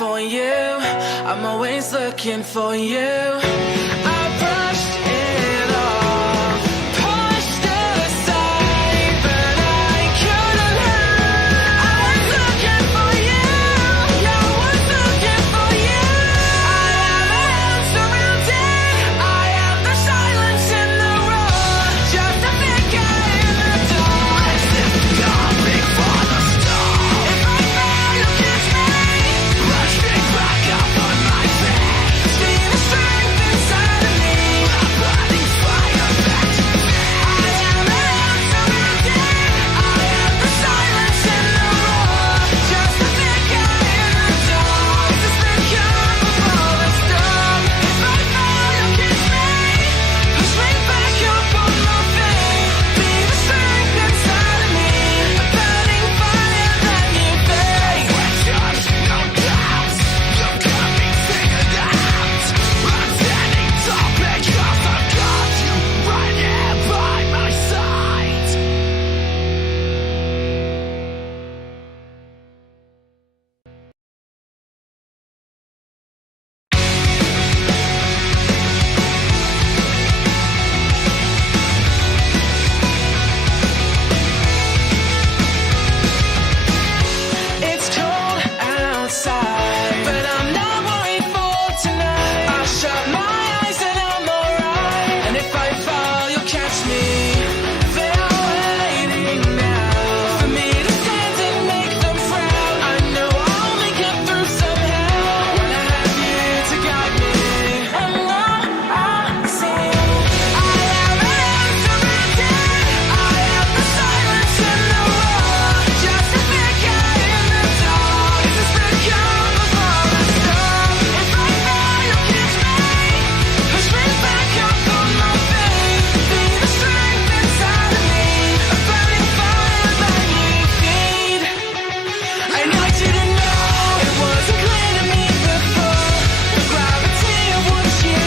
for you. I'm always looking for you. I brushed it off, pushed it aside, but I couldn't help. I was looking for you. Yeah, I was looking for you. I am a hand surrounded. I am the silence in the room. Just a figure in the dark. As if coming for the storm. If I fall, you catch me. Rush me back up on my feet. See the strength inside of me. A burning fire back to me. I am a hand surrounded. I am the silence in the room. Just a figure in the dark. This become of all that's done. If I fall, you catch me. Push me back up on my feet. Be the strength inside of me. A burning fire that you fade. Questions, no doubts. You've got me figured out. I'm standing tall because I've got you right here by my side. It's cold outside, but I'm not worried for tonight. I shut my eyes and I'm alright. And if I fall, you'll catch me. They are waiting now for me to stand and make them proud. I know I'll make it through somehow when I have you to guide me. And now I see I am a hand surrounded. I am the silence in the room. Just a figure in the dark. This become of all that's done. If I fall, you'll catch me. Push me back up on my feet. Be the strength inside of me. A burning fire that you feed. And I didn't know, it wasn't clear to me before, the gravity of what you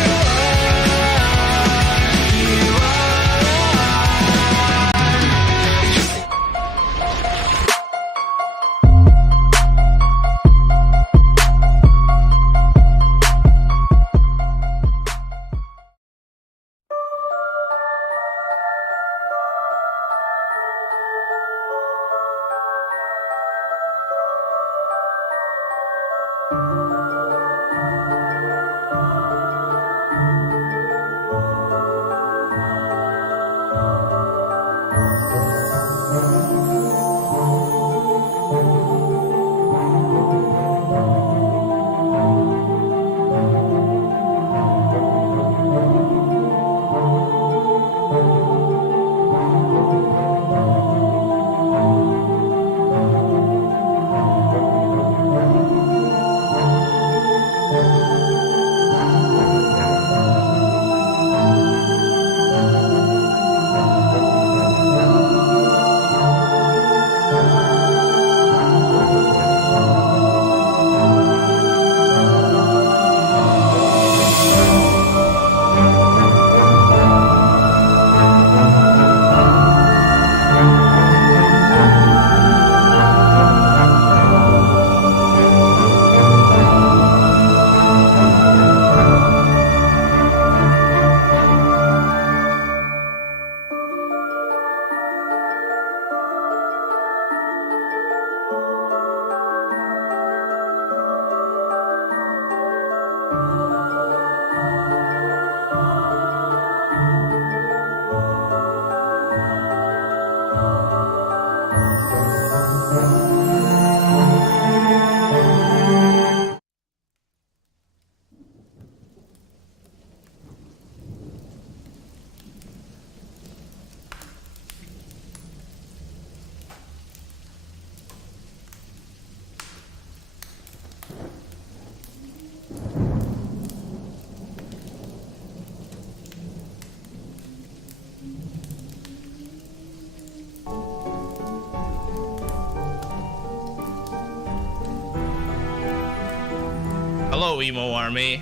Hello, Emo Army.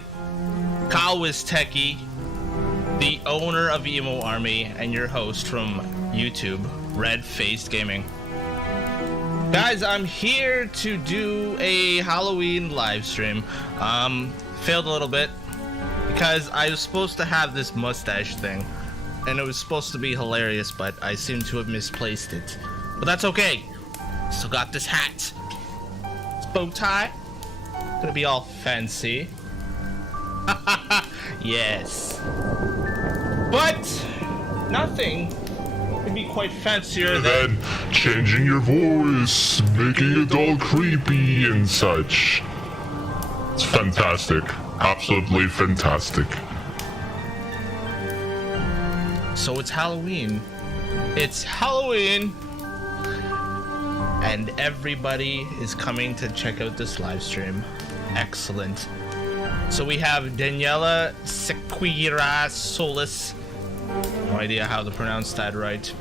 Kyle Techie, the owner of Emo Army and your host from YouTube, Red Faced Gaming. Guys, I'm here to do a Halloween live stream. Failed a little bit because I was supposed to have this mustache thing and it was supposed to be hilarious, but I seem to have misplaced it. But that's okay. Still got this hat. This bow tie. Gonna be all fancy. Yes. But nothing could be quite fancier than changing your voice, making it all creepy and such. It's fantastic. Absolutely fantastic. So it's Halloween. It's Halloween. And everybody is coming to check out this live stream. Excellent. So we have Daniela Sequira Solis. No idea how to pronounce that right.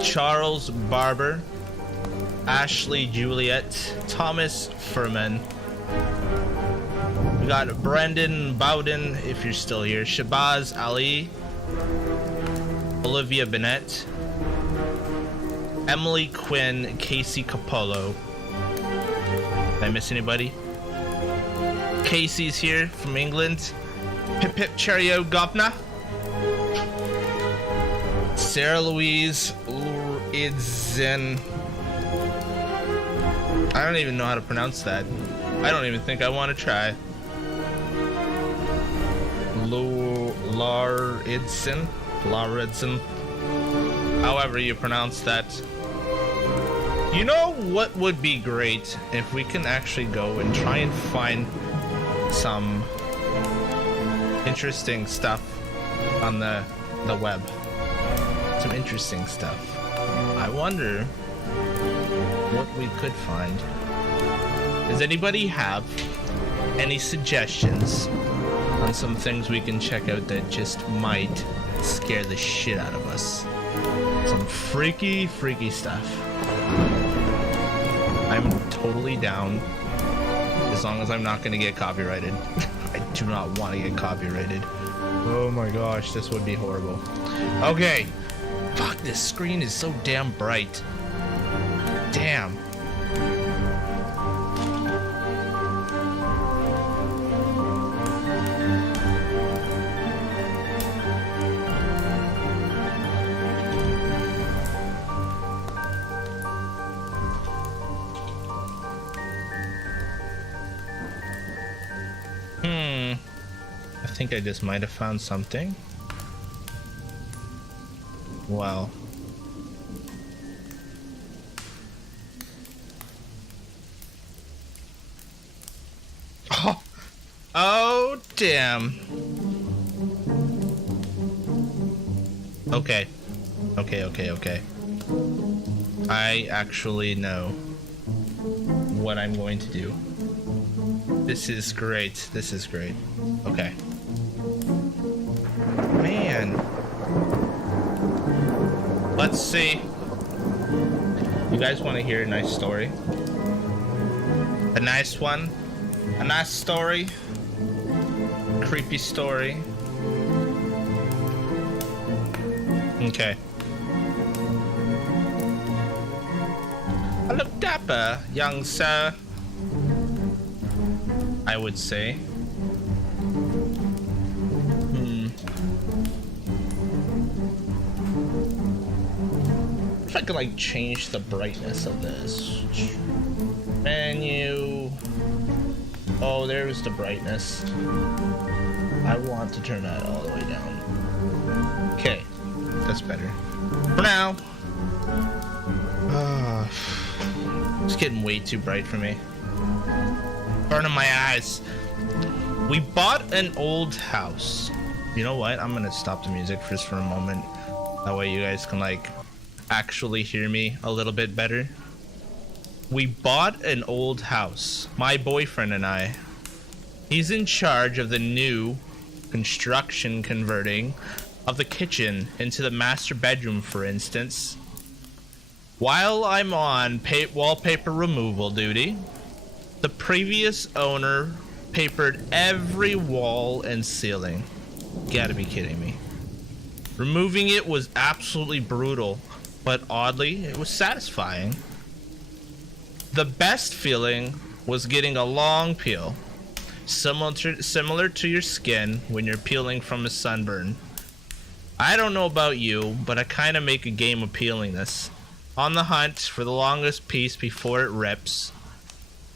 Charles Barber. Ashley Juliet. Thomas Furman. We got Brendan Bowden, if you're still here. Shabazz Ali. Olivia Bennett. Emily Quinn. Casey Capolo. Did I miss anybody? Casey's here from England. Pip Pip Cheerio Governor. Sarah Louise Idzen. I don't even know how to pronounce that. I don't even think I want to try. Lauridsen. However you pronounce that. You know what would be great if we can actually go and try and find some interesting stuff on the web. Some interesting stuff. I wonder what we could find. Does anybody have any suggestions on some things we can check out that just might scare the shit out of us? Some freaky stuff. I'm totally down as long as I'm not gonna get copyrighted. I do not want to get copyrighted. Oh my gosh, this would be horrible. Okay. Fuck, this screen is so damn bright. Damn. I think I just might have found something. Wow. Oh, damn. Okay. Okay. I actually know what I'm going to do. This is great. Okay. Man. Let's see. You guys want to hear a nice story? A nice one? A nice story? Creepy story? Okay. I look dapper, young sir. I would say. If I could like change the brightness of this menu. Oh, there's the brightness. I want to turn that all the way down. Okay, that's better. For now. It's getting way too bright for me. Burning my eyes. We bought an old house. You know what? I'm gonna stop the music just for a moment. That way you guys can like actually hear me a little bit better. We bought an old house. My boyfriend and I. He's in charge of the new construction converting of the kitchen into the master bedroom, for instance. While I'm on wallpaper removal duty, the previous owner papered every wall and ceiling. Gotta be kidding me. Removing it was absolutely brutal, but oddly, it was satisfying. The best feeling was getting a long peel, similar to your skin when you're peeling from a sunburn. I don't know about you, but I kind of make a game of peeling this. On the hunt for the longest piece before it rips.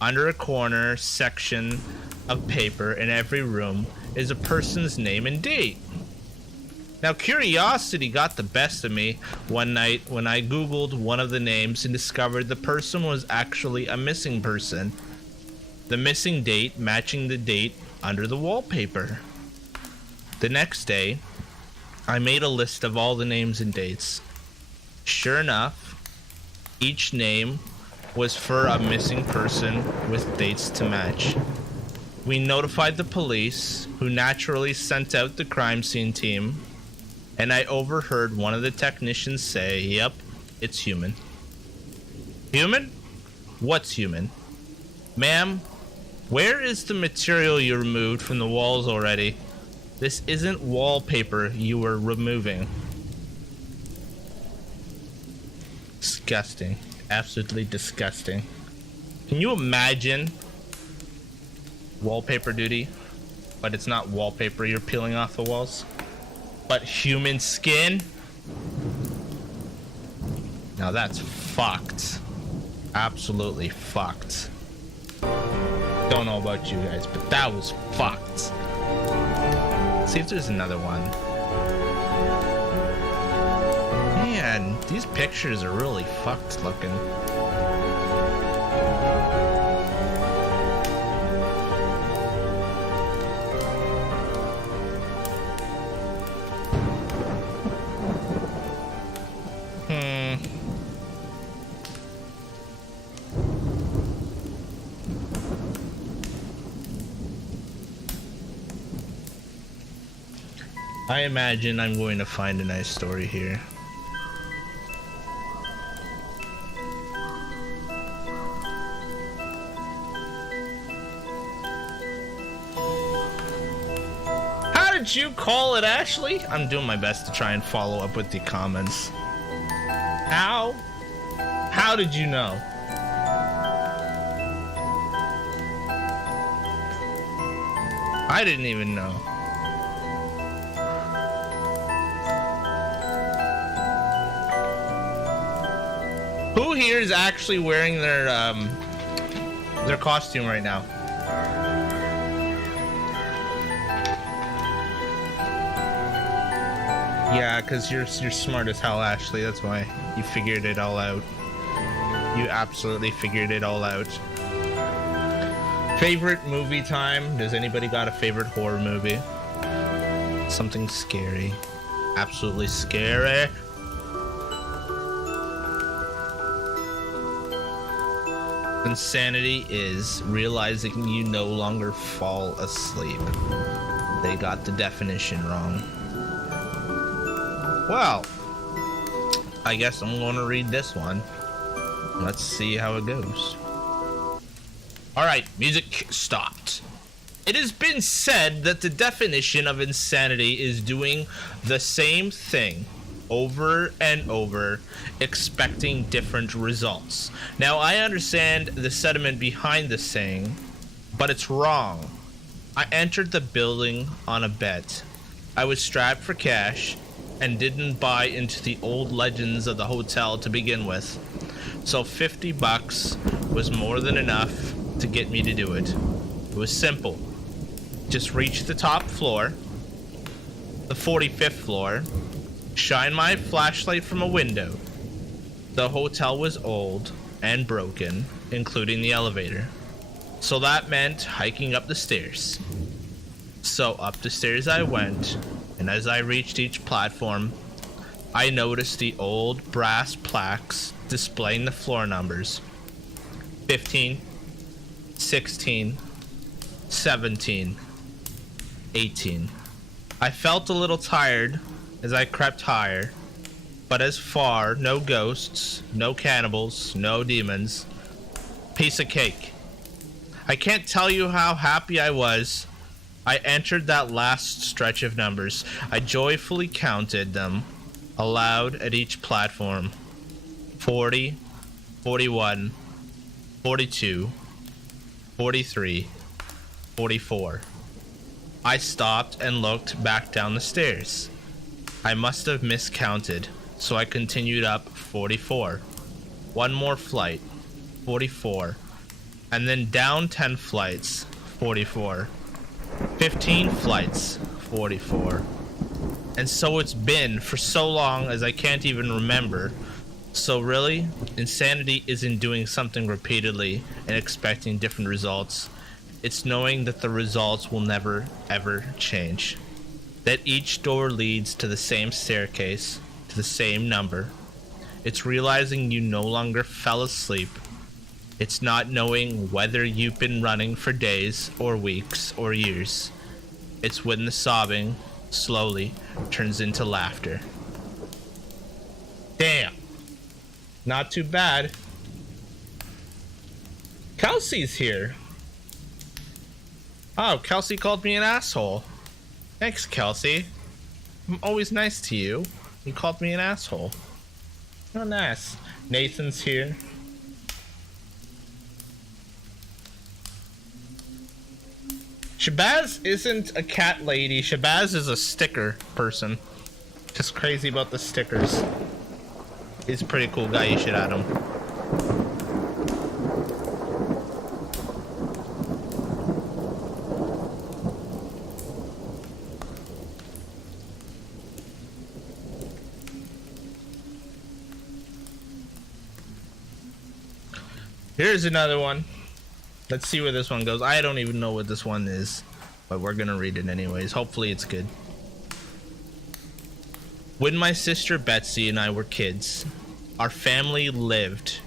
Under a corner section of paper in every room is a person's name and date. Now, curiosity got the best of me one night when I googled one of the names and discovered the person was actually a missing person. The missing date matching the date under the wallpaper. The next day, I made a list of all the names and dates. Sure enough, each name was for a missing person with dates to match. We notified the police, who naturally sent out the crime scene team, and I overheard one of the technicians say, "Yep, it's human." Human? What's human? Ma'am, where is the material you removed from the walls already? This isn't wallpaper you were removing. Disgusting. Absolutely disgusting. Can you imagine wallpaper duty, but it's not wallpaper you're peeling off the walls, but human skin? Now that's fucked. Absolutely fucked. Don't know about you guys, but that was fucked. Let's see if there's another one. Man, these pictures are really fucked looking. I imagine I'm going to find a nice story here. How did you call it, Ashley? I'm doing my best to try and follow up with the comments. How? How did you know? I didn't even know. Who here is actually wearing their costume right now? Yeah, because you're smart as hell, Ashley. That's why you figured it all out. You absolutely figured it all out. Favorite movie time? Does anybody got a favorite horror movie? Something scary. Absolutely scary. Insanity is realizing you no longer fall asleep. They got the definition wrong. Well, I guess I'm going to read this one. Let's see how it goes. Alright, music stopped. It has been said that the definition of insanity is doing the same thing over and over, expecting different results. Now, I understand the sentiment behind this saying, but it's wrong. I entered the building on a bet. I was strapped for cash and didn't buy into the old legends of the hotel to begin with. So $50 was more than enough to get me to do it. It was simple. Just reach the top floor, the 45th floor, shine my flashlight from a window. The hotel was old and broken, including the elevator. So that meant hiking up the stairs. So up the stairs I went, and as I reached each platform, I noticed the old brass plaques displaying the floor numbers. 15, 16, 17, 18. I felt a little tired as I crept higher, but as far, no ghosts, no cannibals, no demons. Piece of cake. I can't tell you how happy I was. I entered that last stretch of numbers. I joyfully counted them aloud at each platform. 40, 41, 42, 43, 44. I stopped and looked back down the stairs. I must have miscounted, so I continued up 44. One more flight, 44. And then down 10 flights, 44. 15 flights, 44. And so it's been for so long as I can't even remember. So really, insanity isn't doing something repeatedly and expecting different results. It's knowing that the results will never, ever change. That each door leads to the same staircase, to the same number. It's realizing you no longer fell asleep. It's not knowing whether you've been running for days or weeks or years. It's when the sobbing slowly turns into laughter. Damn. Not too bad. Kelsey's here. Oh, Kelsey called me an asshole. Thanks, Kelsey. I'm always nice to you. You called me an asshole. Oh, nice. Nathan's here. Shabazz isn't a cat lady. Shabazz is a sticker person. Just crazy about the stickers. He's a pretty cool guy. You should add him. Here's another one. Let's see where this one goes. I don't even know what this one is, but we're gonna read it anyways. Hopefully it's good. When my sister Betsy and I were kids, our family lived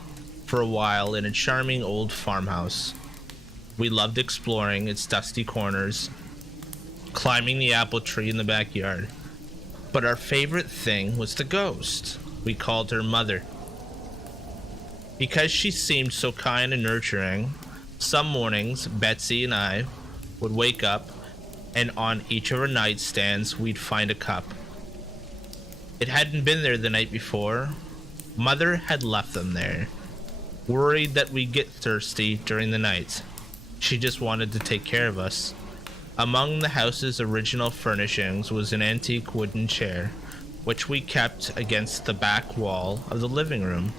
for a while in a charming old farmhouse. We loved exploring its dusty corners, climbing the apple tree in the backyard. But our favorite thing was the ghost. We called her Mother. Because she seemed so kind and nurturing, some mornings Betsy and I would wake up and on each of our nightstands we'd find a cup. It hadn't been there the night before. Mother had left them there, worried that we'd get thirsty during the night. She just wanted to take care of us. Among the house's original furnishings was an antique wooden chair, which we kept against the back wall of the living room.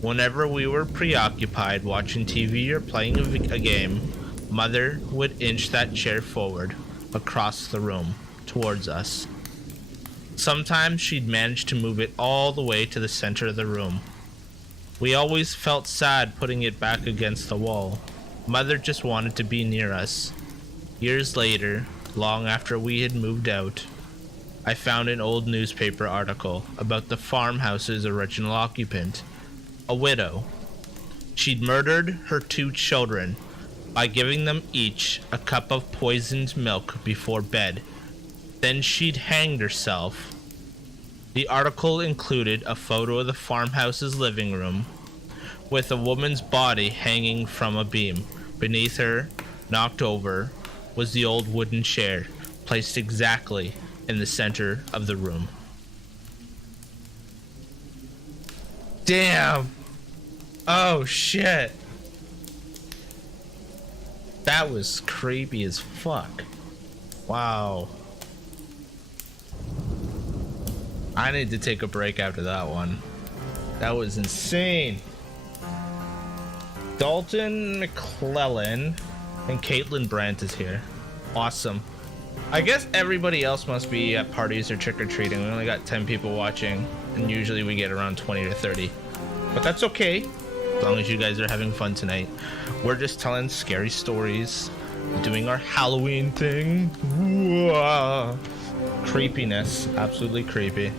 Whenever we were preoccupied watching TV or playing a game, Mother would inch that chair forward across the room towards us. Sometimes she'd manage to move it all the way to the center of the room. We always felt sad putting it back against the wall. Mother just wanted to be near us. Years later, long after we had moved out, I found an old newspaper article about the farmhouse's original occupant, a widow. She'd murdered her 2 children by giving them each a cup of poisoned milk before bed. Then she'd hanged herself. The article included a photo of the farmhouse's living room with a woman's body hanging from a beam. Beneath her, knocked over, was the old wooden chair, placed exactly in the center of the room. Damn. Oh shit. That was creepy as fuck. Wow. I need to take a break after that one. That was insane. Dalton McClellan and Caitlin Brandt is here. Awesome. I guess everybody else must be at parties or trick-or-treating. We only got 10 people watching, and usually we get around 20 to 30. But that's okay, as long as you guys are having fun tonight. We're just telling scary stories, doing our Halloween thing. Whoa. Creepiness, absolutely creepy.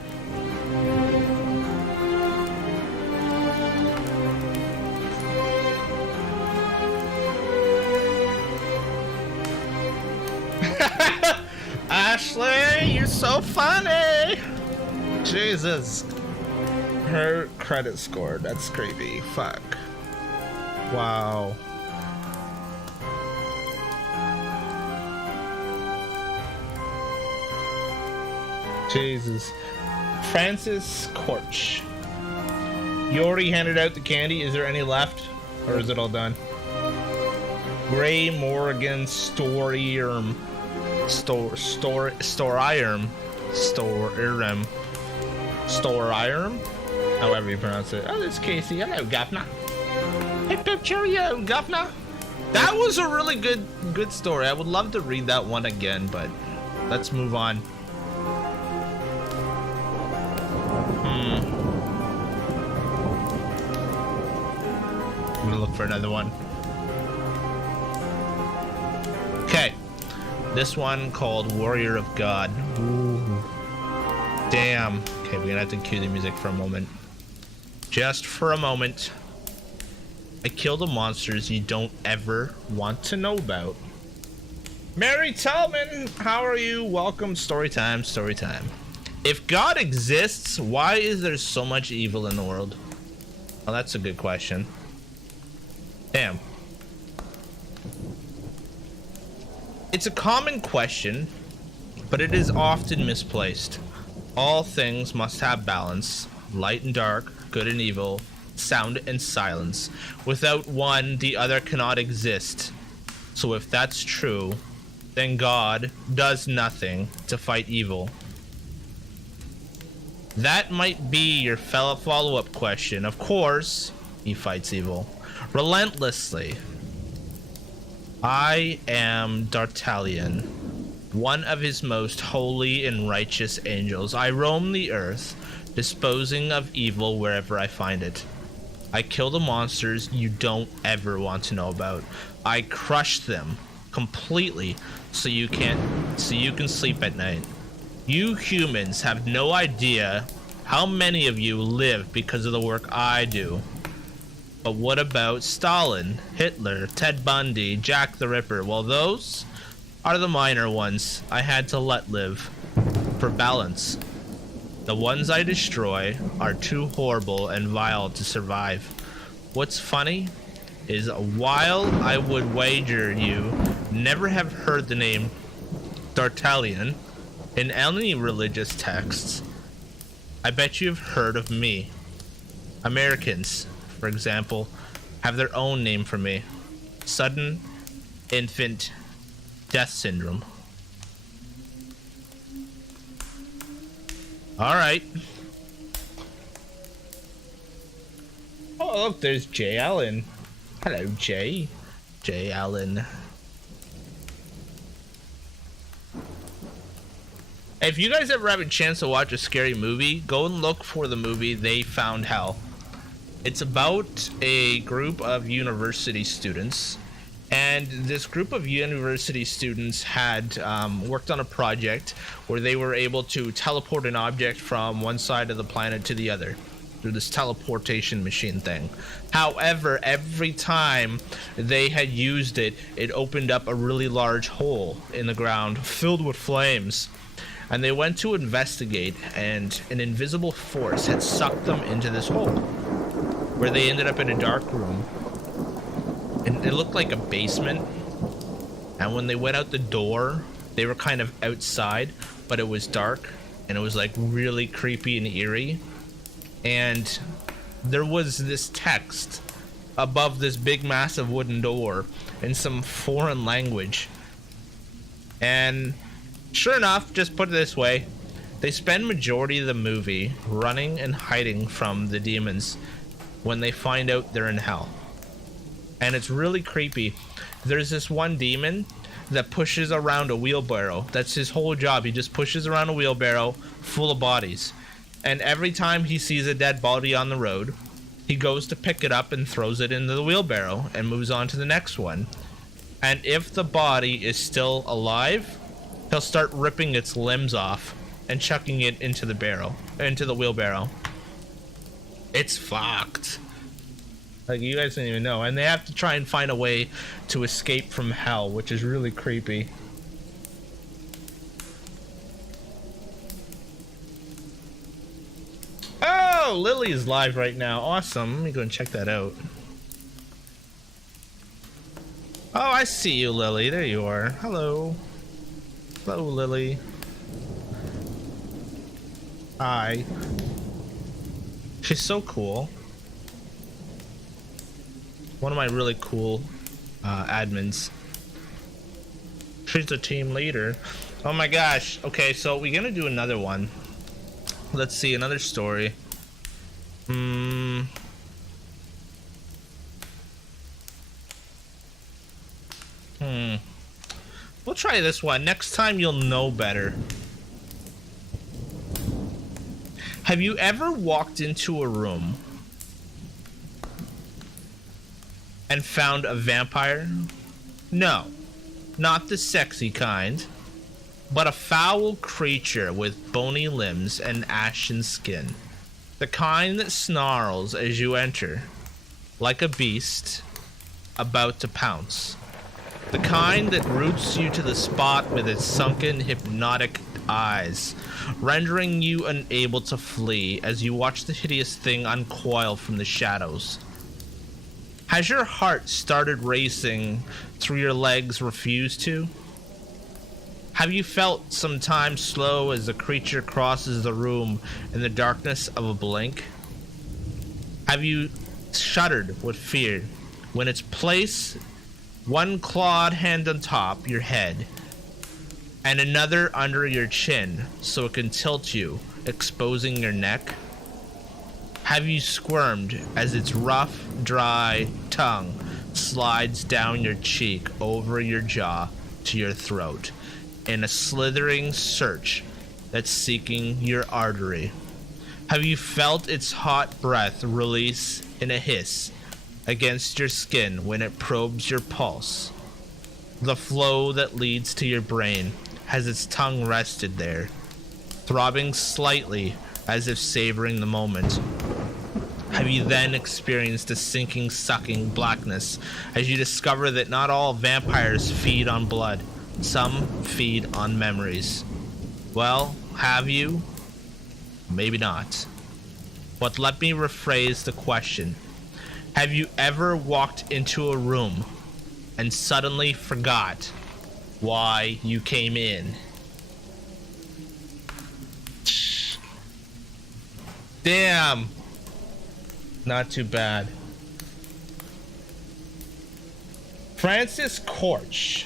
Ashley, you're so funny. Jesus. Her credit score, that's creepy. Fuck. Wow. Jesus. Francis Corch. You already handed out the candy. Is there any left? Or is it all done? Gray Morgan Storearm. Storearm? However you pronounce it. Oh, this is Casey. Hello, Governor. Hip hip cheerio, Governor. That was a really good story. I would love to read that one again, but let's move on. I'm gonna look for another one. Okay. This one called Warrior of God. Ooh. Damn. Okay, we're gonna have to cue the music for a moment. Just for a moment. I kill the monsters you don't ever want to know about. Mary Tellman, how are you? Welcome. Story time, story time. If God exists, why is there so much evil in the world? Well, that's a good question. Damn. It's a common question, but it is often misplaced. All things must have balance, light and dark, good and evil, sound and silence. Without one, the other cannot exist. So if that's true, then God does nothing to fight evil. That might be your follow-up question. Of course, he fights evil relentlessly. I am D'Artagnan, one of his most holy and righteous angels. I roam the earth, disposing of evil wherever I find it. I kill the monsters you don't ever want to know about. I crush them completely so you can sleep at night. You humans have no idea how many of you live because of the work I do. But what about Stalin, Hitler, Ted Bundy, Jack the Ripper? Well, those are the minor ones I had to let live for balance. The ones I destroy are too horrible and vile to survive. What's funny is while I would wager you never have heard the name D'Artagnan in any religious texts, I bet you've heard of me. Americans, for example, have their own name for me. Sudden infant death syndrome. Alright. Oh, look, there's Jay Allen. Hello, Jay. Jay Allen. If you guys ever have a chance to watch a scary movie, go and look for the movie They Found Hell. It's about a group of university students, and this group of university students had worked on a project where they were able to teleport an object from one side of the planet to the other through this teleportation machine thing. However, every time they had used it, it opened up a really large hole in the ground filled with flames. And they went to investigate, and an invisible force had sucked them into this hole, where they ended up in a dark room. And it looked like a basement. And when they went out the door, they were kind of outside, but it was dark, and it was like really creepy and eerie. And there was this text above this big massive wooden door in some foreign language. And sure enough, just put it this way, they spend majority of the movie running and hiding from the demons when they find out they're in hell. And it's really creepy. There's this one demon that pushes around a wheelbarrow. That's his whole job. He just pushes around a wheelbarrow full of bodies. And every time he sees a dead body on the road, he goes to pick it up and throws it into the wheelbarrow and moves on to the next one. And if the body is still alive, he'll start ripping its limbs off and chucking it into the wheelbarrow. It's fucked. Like, you guys don't even know. And they have to try and find a way to escape from hell, which is really creepy. Oh, Lily is live right now. Awesome. Let me go and check that out. Oh, I see you, Lily. There you are. Hello. Hello, Lily. Hi. She's so cool. One of my really cool admins. She's the team leader. Oh my gosh. Okay, so we're gonna do another one. Let's see, another story. We'll try this one. Next time you'll know better. Have you ever walked into a room and found a vampire? No, not the sexy kind, but a foul creature with bony limbs and ashen skin. The kind that snarls as you enter, like a beast about to pounce. The kind that roots you to the spot with its sunken, hypnotic eyes, rendering you unable to flee as you watch the hideous thing uncoil from the shadows. Has your heart started racing through your legs refused to? Have you felt some time slow as the creature crosses the room in the darkness of a blink? Have you shuddered with fear when its place one clawed hand on top your head and another under your chin so it can tilt you, exposing your neck? Have you squirmed as its rough, dry tongue slides down your cheek over your jaw to your throat in a slithering search that's seeking your artery? Have you felt its hot breath release in a hiss against your skin when it probes your pulse? The flow that leads to your brain, has its tongue rested there, throbbing slightly as if savoring the moment? Have you then experienced a sinking, sucking blackness as you discover that not all vampires feed on blood? Some feed on memories. Well, have you? Maybe not. But let me rephrase the question. Have you ever walked into a room and suddenly forgot why you came in? Damn. Not too bad. Francis Corch.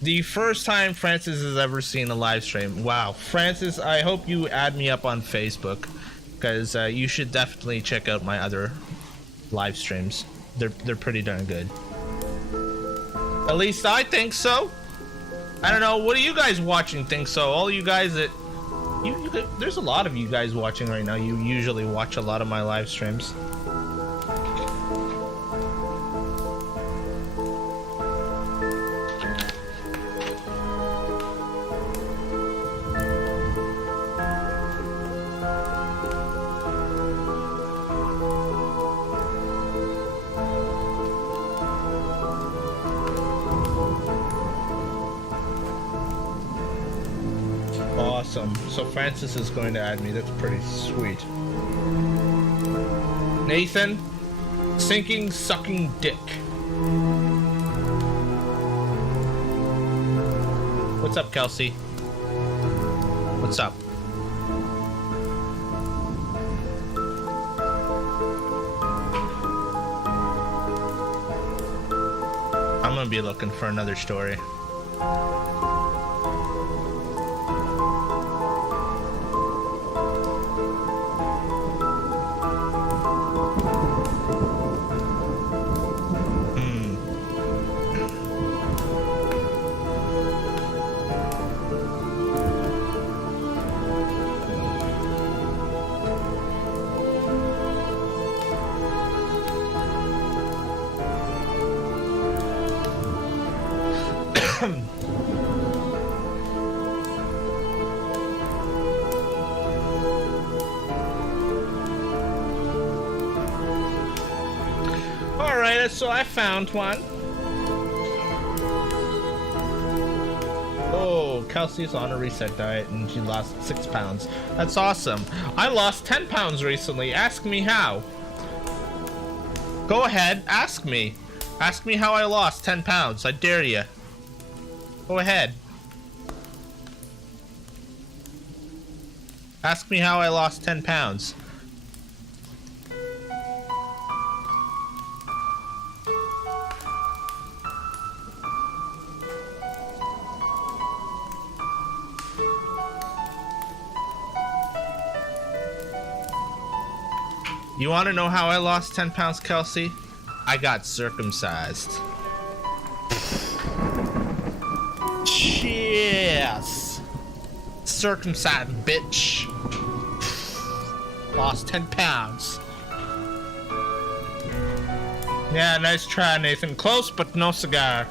The first time Francis has ever seen a live stream. Wow. Francis, I hope you add me up on Facebook, because you should definitely check out my other live streams. They're pretty darn good. At least I think so. I don't know. What are you guys watching think so? All you guys that... there's a lot of you guys watching right now. You usually watch a lot of my live streams. Awesome. So Francis is going to add me. That's pretty sweet. Nathan, sinking, sucking dick. What's up, Kelsey? What's up? I'm gonna be looking for another story. Alright, so I found one. Oh, Kelsey's on a reset diet and she lost 6 pounds. That's awesome. I lost 10 pounds recently. Ask me how. Go ahead, ask me. Ask me how I lost 10 pounds. I dare you. Go ahead. Ask me how I lost 10 pounds. You want to know how I lost 10 pounds, Kelsey? I got circumcised. Yes. Circumcised, bitch. Lost 10 pounds. Yeah, nice try, Nathan. Close, but no cigar.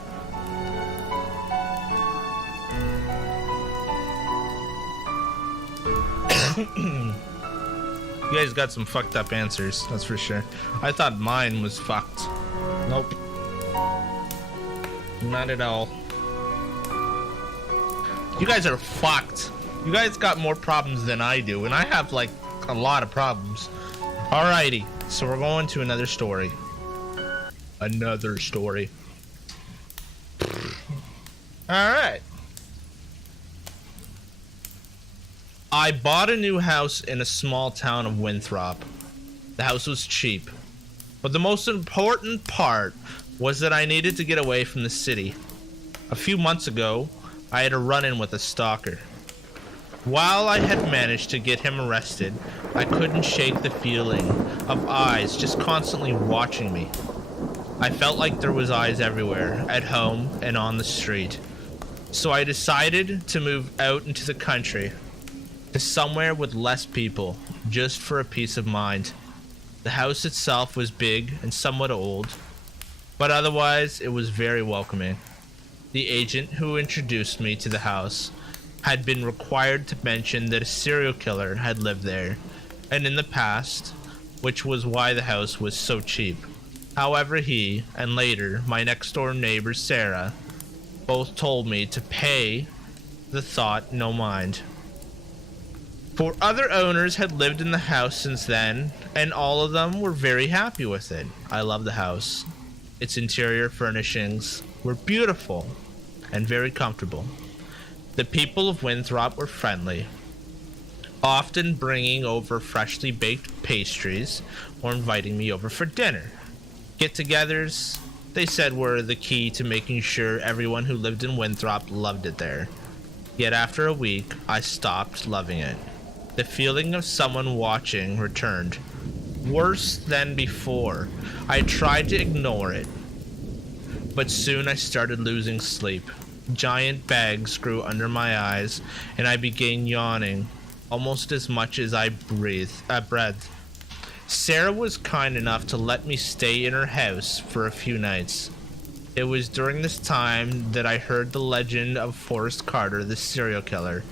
You guys got some fucked up answers, that's for sure. I thought mine was fucked. Nope. Not at all. You guys are fucked. You guys got more problems than I do, and I have like a lot of problems. Alrighty, so we're going to another story. Another story. Alright. I bought a new house in a small town of Winthrop. The house was cheap, but the most important part was that I needed to get away from the city. A few months ago, I had a run-in with a stalker. While I had managed to get him arrested, I couldn't shake the feeling of eyes just constantly watching me. I felt like there was eyes everywhere, at home and on the street. So I decided to move out into the country, to somewhere with less people, just for a peace of mind. The house itself was big and somewhat old, but otherwise it was very welcoming. The agent who introduced me to the house had been required to mention that a serial killer had lived there, and in the past, which was why the house was so cheap. However, he, and later my next door neighbor Sarah, both told me to pay the thought no mind. For other owners had lived in the house since then, and all of them were very happy with it. I love the house. Its interior furnishings were beautiful and very comfortable. The people of Winthrop were friendly, often bringing over freshly baked pastries or inviting me over for dinner. Get-togethers, they said, were the key to making sure everyone who lived in Winthrop loved it there. Yet after a week, I stopped loving it. The feeling of someone watching returned. Worse than before. I tried to ignore it, but soon I started losing sleep. Giant bags grew under my eyes, and I began yawning almost as much as I breathed. Sarah was kind enough to let me stay in her house for a few nights. It was during this time that I heard the legend of Forrest Carter, the serial killer,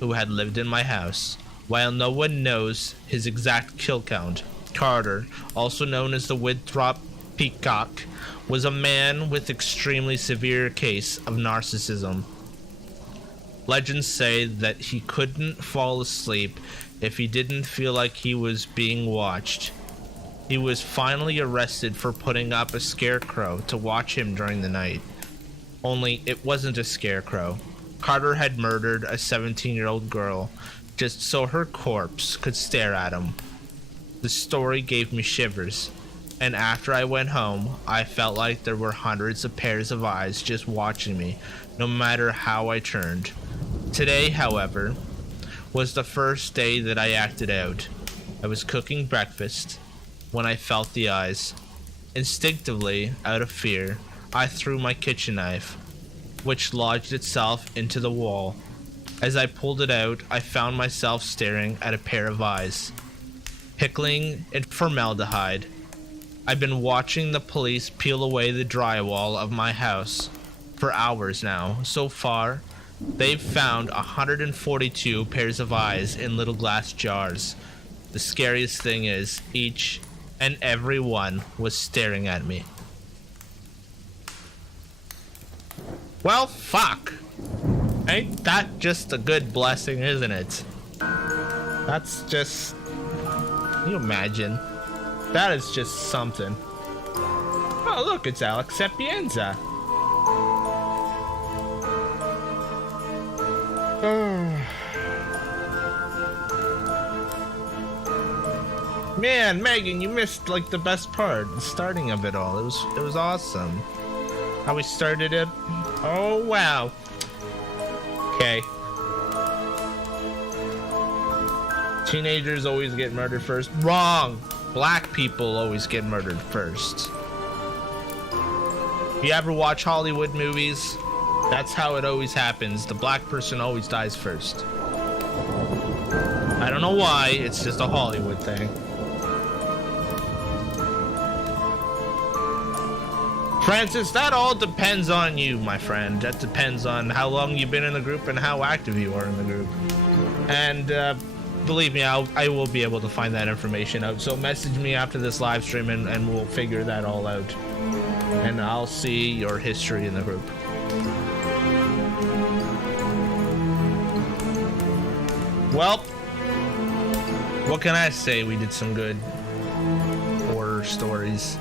who had lived in my house. While no one knows his exact kill count, Carter, also known as the Winthrop Peacock, was a man with extremely severe case of narcissism. Legends say that he couldn't fall asleep if he didn't feel like he was being watched. He was finally arrested for putting up a scarecrow to watch him during the night. Only it wasn't a scarecrow. Carter had murdered a 17-year-old girl just so her corpse could stare at him. The story gave me shivers, and after I went home, I felt like there were hundreds of pairs of eyes just watching me, no matter how I turned. Today, however, was the first day that I acted out. I was cooking breakfast when I felt the eyes. Instinctively, out of fear, I threw my kitchen knife, which lodged itself into the wall. As I pulled it out, I found myself staring at a pair of eyes, pickling in formaldehyde. I've been watching the police peel away the drywall of my house for hours now. So far, they've found 142 pairs of eyes in little glass jars. The scariest thing is, each and every one was staring at me. Well, fuck. Ain't that just a good blessing, isn't it? That's just... Can you imagine? That is just something. Oh, look, it's Alex Sapienza. Man, Megan, you missed like the best part, the starting of it all. It was awesome. How we started it. Oh wow. Okay. Teenagers always get murdered first. Wrong. Black people always get murdered first. You ever watch Hollywood movies? That's how it always happens. The black person always dies first. I don't know why, it's just a Hollywood thing. Francis, that all depends on you, my friend. That depends on how long you've been in the group and how active you are in the group. And believe me, I will be able to find that information out. So message me after this live stream and we'll figure that all out. And I'll see your history in the group. Well, what can I say? We did some good horror stories.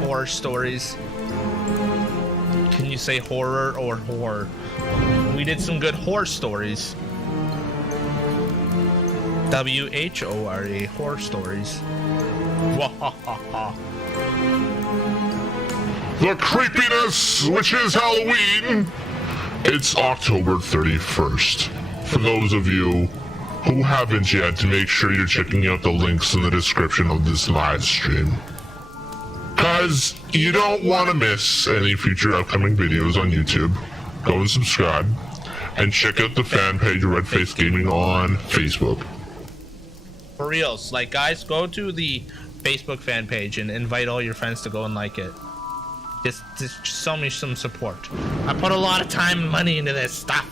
Horror stories. Can you say horror or horror? We did some good horror stories. W-H-O-R-E, horror stories. Wahahaha. The creepiness, which is Halloween. It's October 31st. For those of you who haven't yet, make sure you're checking out the links in the description of this live stream. Cause you don't want to miss any future upcoming videos on YouTube. Go and subscribe. And check out the fan page Red Face Gaming on Facebook. For reals, like guys, go to the Facebook fan page and invite all your friends to go and like it. Just show me some support. I put a lot of time and money into this stuff.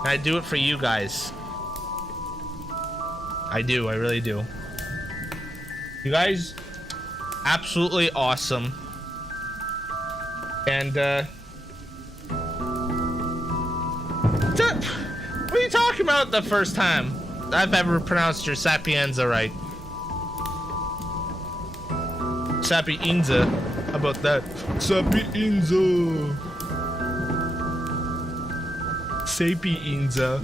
And I do it for you guys. I do, I really do. You guys, absolutely awesome. And what are you talking about the first time I've ever pronounced your Sapienza right? Sapienza. How about that? Sapienza. Sapienza.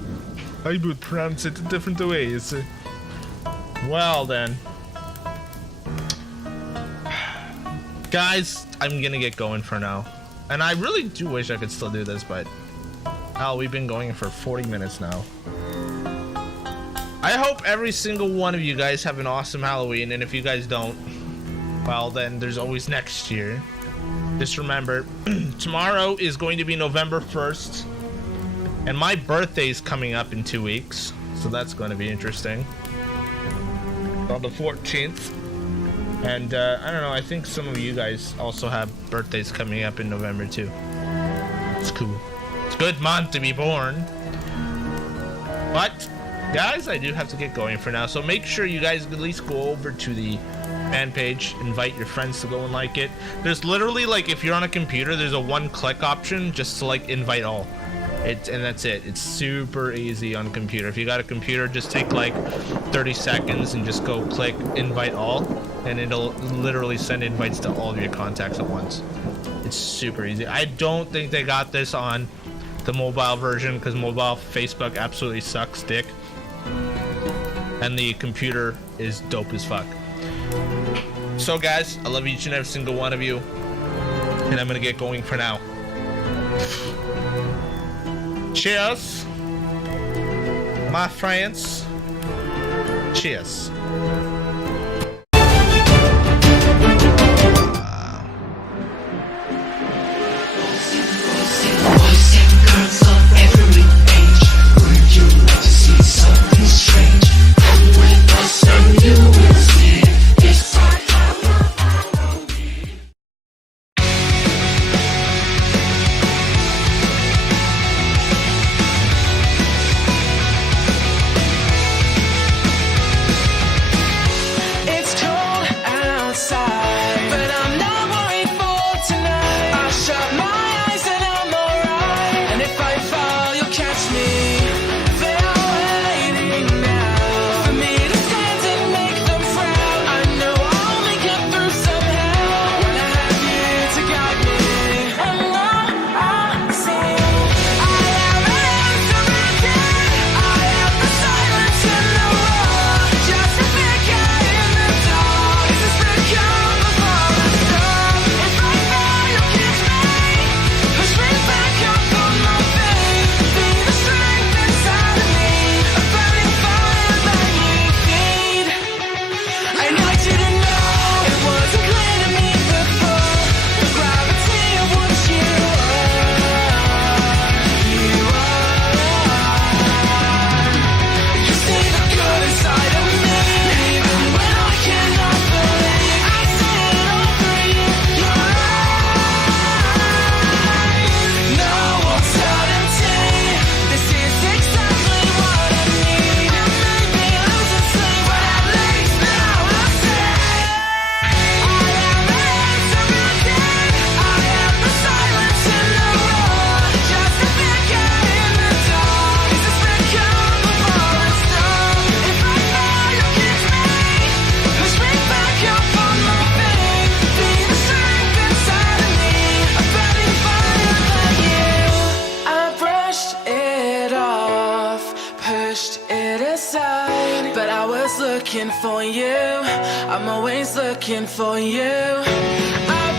I would pronounce it different ways. Well then. Guys, I'm gonna get going for now. And I really do wish I could still do this, but hell, we've been going for 40 minutes now. I hope every single one of you guys have an awesome Halloween, and if you guys don't, well then there's always next year. Just remember, tomorrow is going to be November 1st, and my birthday's coming up in 2 weeks, so that's going to be interesting. On the 14th. And I don't know, I think some of you guys also have birthdays coming up in November too. It's cool. It's a good month to be born. But guys, I do have to get going for now, so make sure you guys at least go over to the fan page, invite your friends to go and like it. There's literally, like, if you're on a computer, there's a one-click option just to like invite all. And that's it. It's super easy on computer. If you got a computer, just take like 30 seconds and just go click invite all, and it'll literally send invites to all of your contacts at once. It's super easy. I don't think they got this on the mobile version because mobile Facebook absolutely sucks dick, and the computer is dope as fuck. So guys, I love each and every single one of you, and I'm gonna get going for now. Cheers, my friends. Cheers. looking for you. I'm always looking for you. I